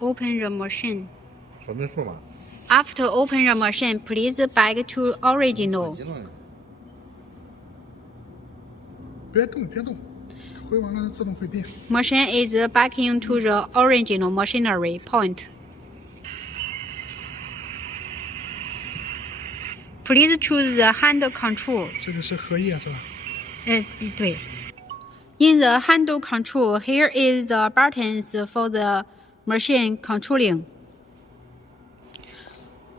open the machine. 说明书嘛。 After open the machine, please back to original. 别动，别动，回完了自动会变。 Machine is back into the original machinery point. Please choose the handle control. 这个是荷叶是吧？对。In the handle control, here is the buttons for the machine controlling.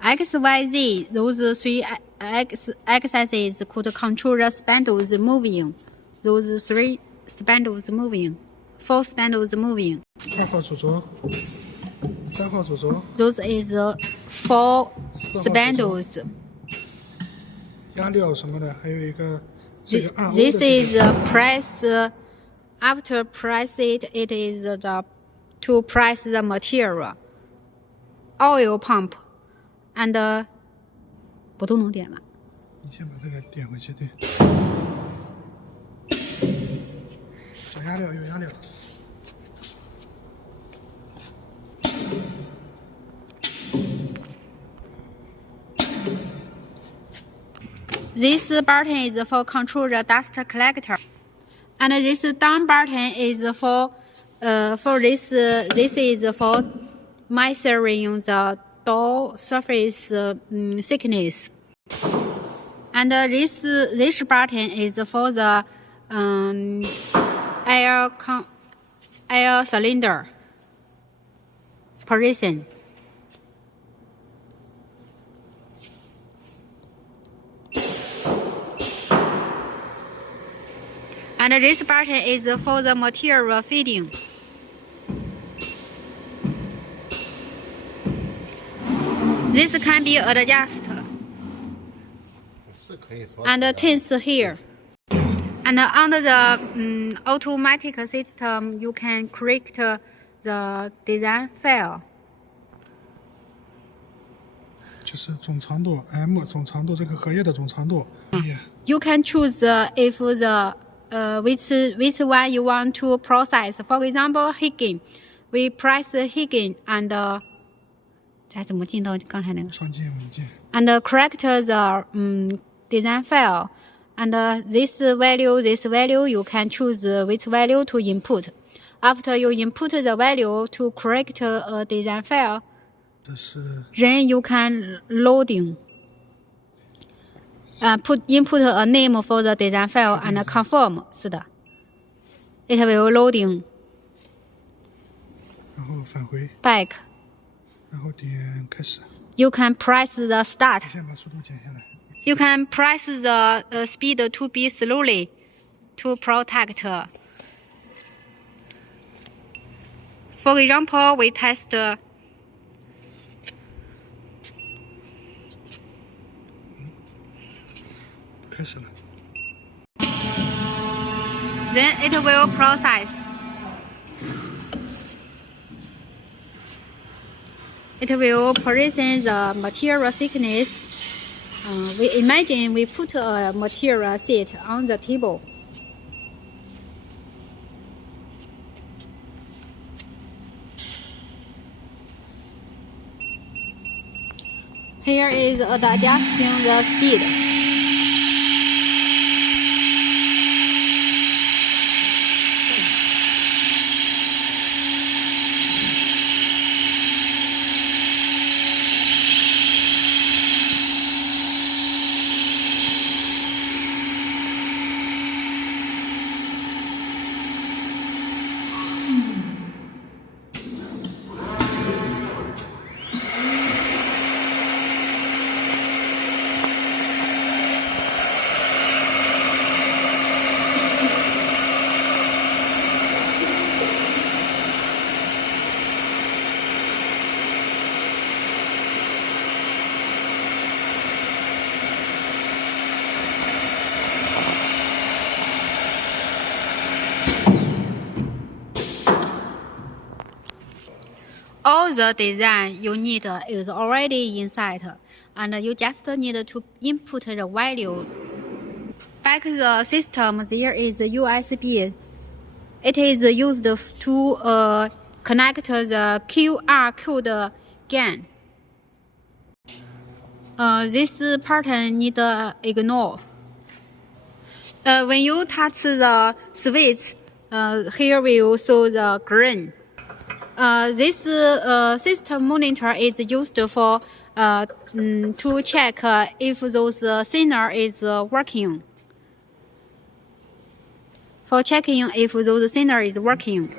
X, Y, Z, those three axes could control the spindles moving. Those three spindles moving. 4 spindles moving. 2号主轴，3号主轴。 Those is 4 spindles. 压料什么的，还有一个这个 RO 的 This 这 is 个 press. After press it, it is the to press the material. Oil pump and 不都能点了。你先把这个点回去，对。加压料，有压料。 This button is for control the dust collector, and this down button is for this. This is for measuring the door surface thickness, and this button is for the air cylinder position. And this button is for the material feeding. This can be adjusted 是可以调。 and tense here. And under the automatic system, you can correct the design file. 就是总长度 M 总长度，这个荷叶的总长度。You can choose if the which one you want to process. For example, Higgin. We press Higgin and 再怎么进到刚才那个。双键稳键。 And correct the design file. And this value, you can choose which value to input. After you input the value to correct a design file, 这是 then you can loading. Input a name for the design file and confirm. 是的 It will loading 然后返回， back. 然后点开始。 You can press the start. 先把速度减下来。 You can press the speed to be slowly to protect. For example, we test. 开始了。 Then it will process. It will position the material thickness. We imagine we put a material sheet on the table. Here is adjusting the speed. All the design you need is already inside, and you just need to input the value. Back the system, there is USB. It is used to connect the QR code again. This pattern need ignore. When you touch the switch, here will show the green. This system monitor is used for to check if those signal is working. For checking if those signal is working.